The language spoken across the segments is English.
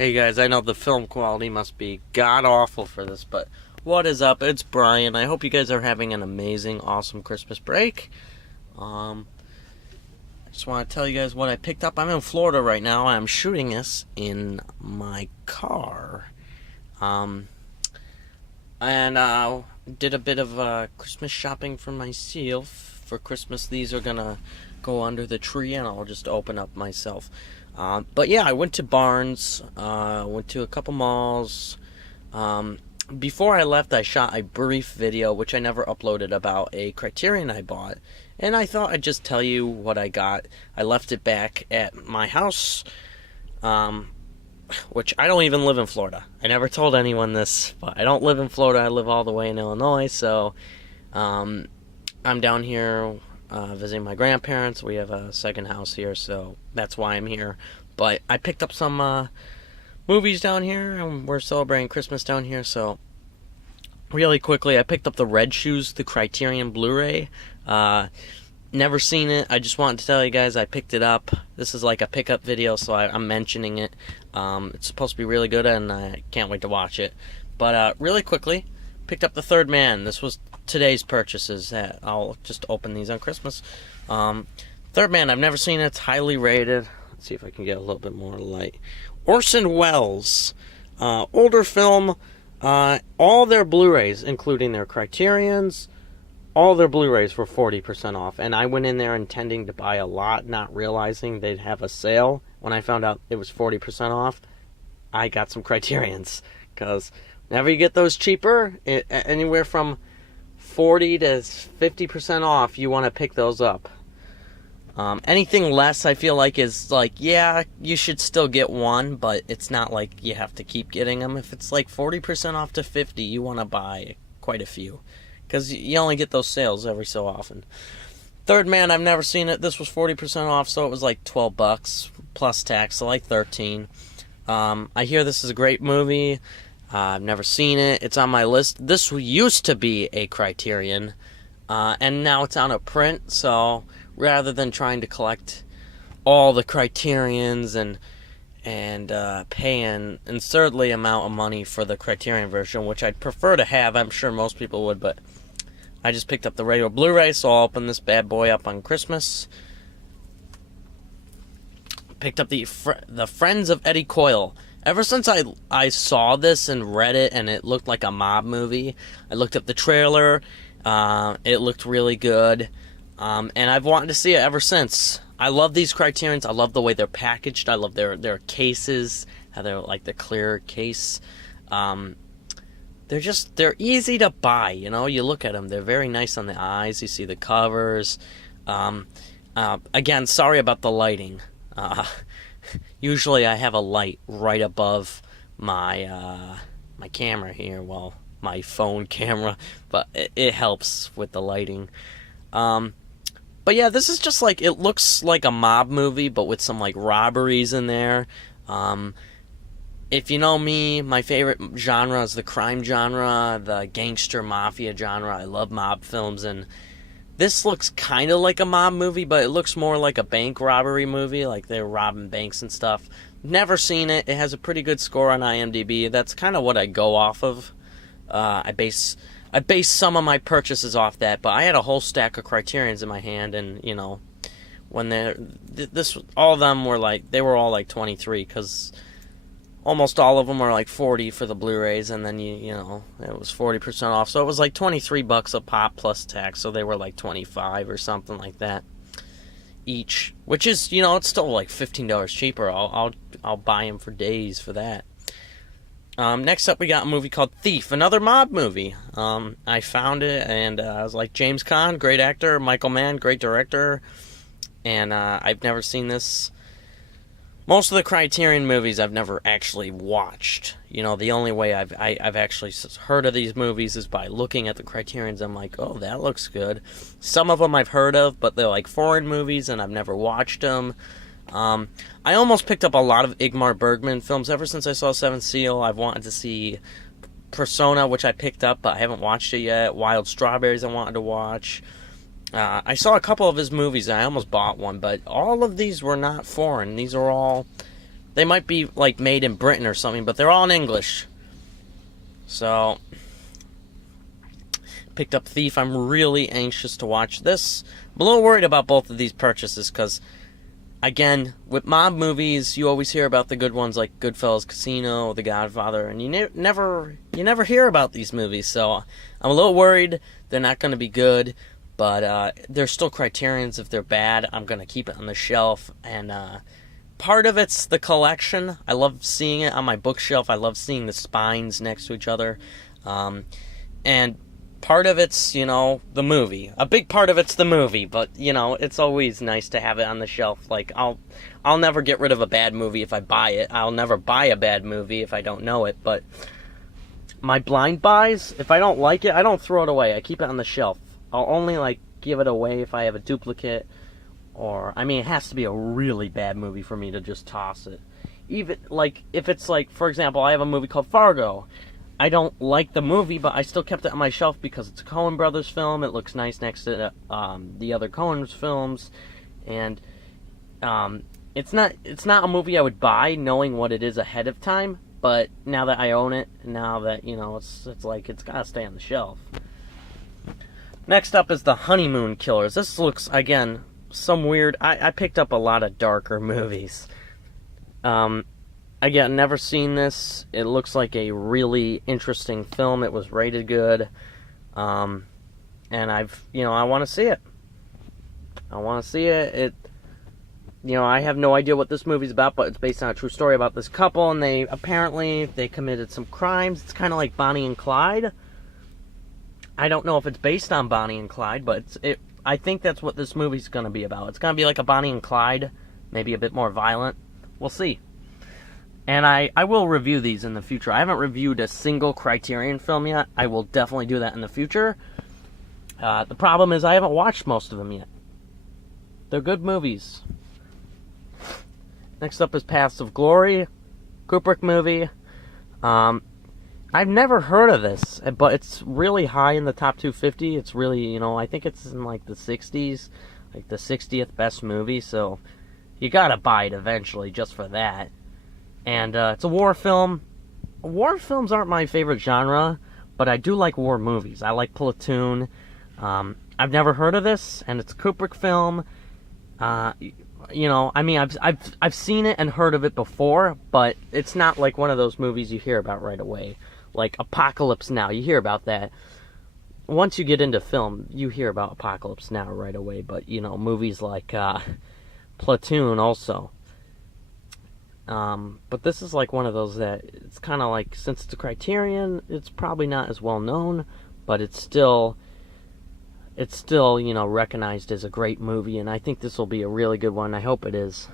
Hey guys, I know the film quality must be god-awful for this, but what is up? It's Brian. I hope you guys are having an amazing, awesome Christmas break. I just want to tell you guys what I picked up. I'm in Florida right now. I'm shooting this in my car. And did a bit of Christmas shopping for myself. For Christmas, these are gonna go under the tree, and I'll just open up myself. But yeah, I went to Barnes, went to a couple malls. Before I left, I shot a brief video, which I never uploaded, about a Criterion I bought. And I thought I'd just tell you what I got. I left it back at my house, which I don't even live in Florida. I never told anyone this, but I don't live in Florida. I live all the way in Illinois, so I'm down here visiting my grandparents. We have a second house here, so that's why I'm here. But I picked up some movies down here, and we're celebrating Christmas down here, so really quickly, I picked up the Red Shoes, the Criterion Blu-ray. Never seen it. I just wanted to tell you guys I picked it up. This is like a pickup video, so I'm mentioning it. It's supposed to be really good, and I can't wait to watch it. But really quickly, picked up The Third Man. This was today's purchases. I'll just open these on Christmas. Third Man, I've never seen it. It's highly rated. Let's see if I can get a little bit more light. Orson Welles, older film. All their Blu-rays, including their Criterions, all their Blu-rays were 40% off. And I went in there intending to buy a lot, not realizing they'd have a sale. When I found out it was 40% off, I got some Criterions. Because whenever you get those cheaper, anywhere from 40 to 50% off, you want to pick those up. Anything less, I feel like, is like, yeah, you should still get one, but it's not like you have to keep getting them. If it's like 40% off to 50, you want to buy quite a few, because you only get those sales every so often. Third Man, I've never seen it. This was 40% off, so it was like $12 plus tax, so like 13. I hear this is a great movie. I've never seen it. It's on my list. This used to be a Criterion, and now it's on a print, so rather than trying to collect all the Criterions and pay an absurdly amount of money for the Criterion version, which I'd prefer to have, I'm sure most people would, but I just picked up the regular Blu-ray, so I'll open this bad boy up on Christmas. Picked up the Friends of Eddie Coyle. Ever since I saw this and read it, and it looked like a mob movie, I looked up the trailer. It looked really good. And I've wanted to see it ever since. I love these Criterions. I love the way they're packaged. I love their cases, how they're like the clear case. They're easy to buy, you know. You look at them, they're very nice on the eyes. You see the covers. Again, sorry about the lighting. Usually I have a light right above my my camera here, well, my phone camera, but it helps with the lighting. But yeah, this is just like, it looks like a mob movie, but with some like robberies in there. If you know me, my favorite genre is the crime genre, the gangster mafia genre. I love mob films, and this looks kind of like a mob movie, but it looks more like a bank robbery movie, like they're robbing banks and stuff. Never seen it. It has a pretty good score on IMDb. That's kind of what I go off of. I base some of my purchases off that, but I had a whole stack of Criterions in my hand, and you know, when all of them were like, they were all like 23, because almost all of them were like 40 for the Blu-rays, and then you know, it was 40% off, so it was like $23 a pop plus tax, so they were like 25 or something like that each, which is, you know, it's still like $15 cheaper. I'll buy them for days for that. Next up, we got a movie called Thief, another mob movie. I found it, and I was like, James Caan, great actor. Michael Mann, great director. And I've never seen this. Most of the Criterion movies I've never actually watched. You know, the only way I've actually heard of these movies is by looking at the Criterions. I'm like, oh, that looks good. Some of them I've heard of, but they're like foreign movies, and I've never watched them. I almost picked up a lot of Ingmar Bergman films. Ever since I saw Seventh Seal, I've wanted to see Persona, which I picked up, but I haven't watched it yet. Wild Strawberries I wanted to watch. I saw a couple of his movies, and I almost bought one, but all of these were not foreign. These are all They might be like made in Britain or something, but they're all in English. So, picked up Thief. I'm really anxious to watch this. I'm a little worried about both of these purchases because, again, with mob movies, you always hear about the good ones like Goodfellas, Casino, The Godfather, and you never hear about these movies. So I'm a little worried they're not going to be good, but they're still criterions. If they're bad, I'm going to keep it on the shelf. And part of it's the collection. I love seeing it on my bookshelf. I love seeing the spines next to each other. And part of it's, the movie. A big part of it's the movie, but, it's always nice to have it on the shelf. Like, I'll never get rid of a bad movie if I buy it. I'll never buy a bad movie if I don't know it, but my blind buys, if I don't like it, I don't throw it away. I keep it on the shelf. I'll only, give it away if I have a duplicate, or, it has to be a really bad movie for me to just toss it. Even, if it's, for example, I have a movie called Fargo. I don't like the movie, but I still kept it on my shelf because it's a Coen Brothers film. It looks nice next to the other Coen's films, and it's not a movie I would buy knowing what it is ahead of time. But now that I own it, now that it's gotta stay on the shelf. Next up is The Honeymoon Killers. This looks, again, some weird. I picked up a lot of darker movies. Again, never seen this. It looks like a really interesting film. It was rated good. And I want to see it. I want to see it. I have no idea what this movie's about, but it's based on a true story about this couple, and they committed some crimes. It's kind of like Bonnie and Clyde. I don't know if it's based on Bonnie and Clyde, but I think that's what this movie's going to be about. It's going to be like a Bonnie and Clyde, maybe a bit more violent. We'll see. And I will review these in the future. I haven't reviewed a single Criterion film yet. I will definitely do that in the future. The problem is I haven't watched most of them yet. They're good movies. Next up is Paths of Glory, Kubrick movie. I've never heard of this, but it's really high in the top 250. It's really, I think it's in the 60s, the 60th best movie, so you gotta buy it eventually just for that. And it's a war film. War films aren't my favorite genre, but I do like war movies. I like Platoon. I've never heard of this, and it's a Kubrick film. I've seen it and heard of it before, but it's not like one of those movies you hear about right away. Like Apocalypse Now, you hear about that. Once you get into film, you hear about Apocalypse Now right away, but, movies like Platoon also. But this is one of those that it's kind of since it's a Criterion, it's probably not as well known, but it's still recognized as a great movie, and I think this will be a really good one. I hope it is.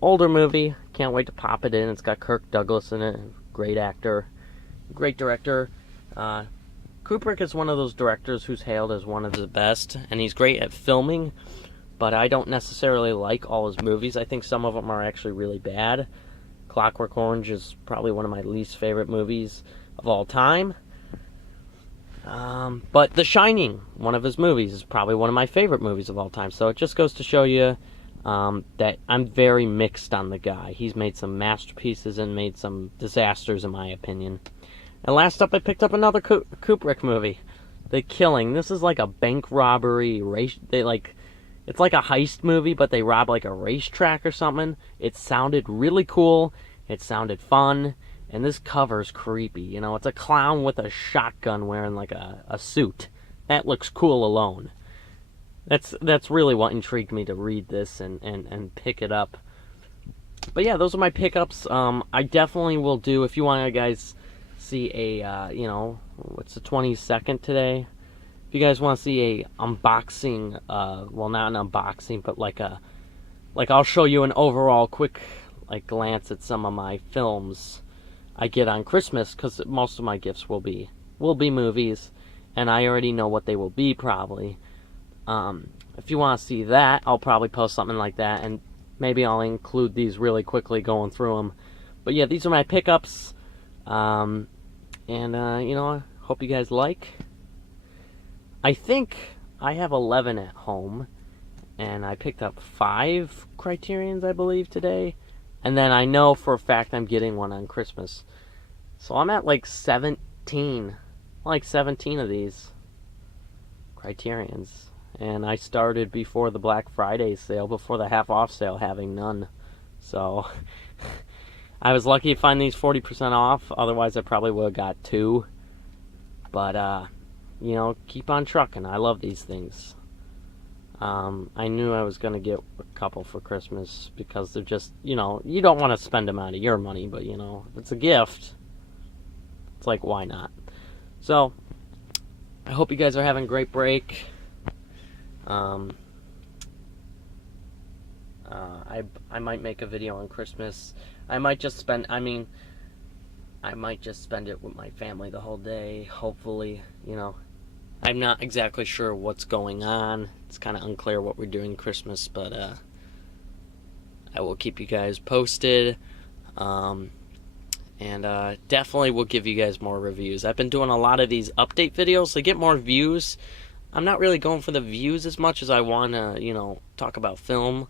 Older movie, can't wait to pop it in. It's got Kirk Douglas in it, great actor, great director. Kubrick is one of those directors who's hailed as one of the best, and he's great at filming, but I don't necessarily like all his movies. I think some of them are actually really bad. Clockwork Orange is probably one of my least favorite movies of all time. But The Shining, one of his movies, is probably one of my favorite movies of all time. So it just goes to show you that I'm very mixed on the guy. He's made some masterpieces and made some disasters, in my opinion. And last up, I picked up another Kubrick movie, The Killing. This is like a bank robbery it's like a heist movie, but they rob a racetrack or something. It sounded really cool. It sounded fun. And this cover's creepy. It's a clown with a shotgun wearing a suit. That looks cool alone. That's really what intrigued me to read this and pick it up. But yeah, those are my pickups. I definitely will do, if you want to guys see a, what's the 22nd today? If you guys want to see a unboxing, well, not an unboxing, but I'll show you an overall quick, glance at some of my films I get on Christmas, because most of my gifts will be movies, and I already know what they will be, probably. If you want to see that, I'll probably post something like that, and maybe I'll include these really quickly going through them. But yeah, these are my pickups, and I hope you guys like. I think I have 11 at home, and I picked up 5 Criterions, I believe, today, And then I know for a fact I'm getting one on Christmas. So I'm at like 17 of these criterions. And I started before the Black Friday sale, before the half off sale, having none. So I was lucky to find these 40% off. Otherwise I probably would have got two. But you know, keep on trucking. I love these things. I knew I was going to get a couple for Christmas because they're just, you know, you don't want to spend them out of your money, but, you know, if it's a gift, it's like, why not? So, I hope you guys are having a great break. I might make a video on Christmas. I might just spend it with my family the whole day, hopefully, you know. I'm not exactly sure what's going on. It's kind of unclear what we're doing Christmas, but I will keep you guys posted. And definitely will give you guys more reviews. I've been doing a lot of these update videos to get more views. I'm not really going for the views as much as I want to, you know, talk about film.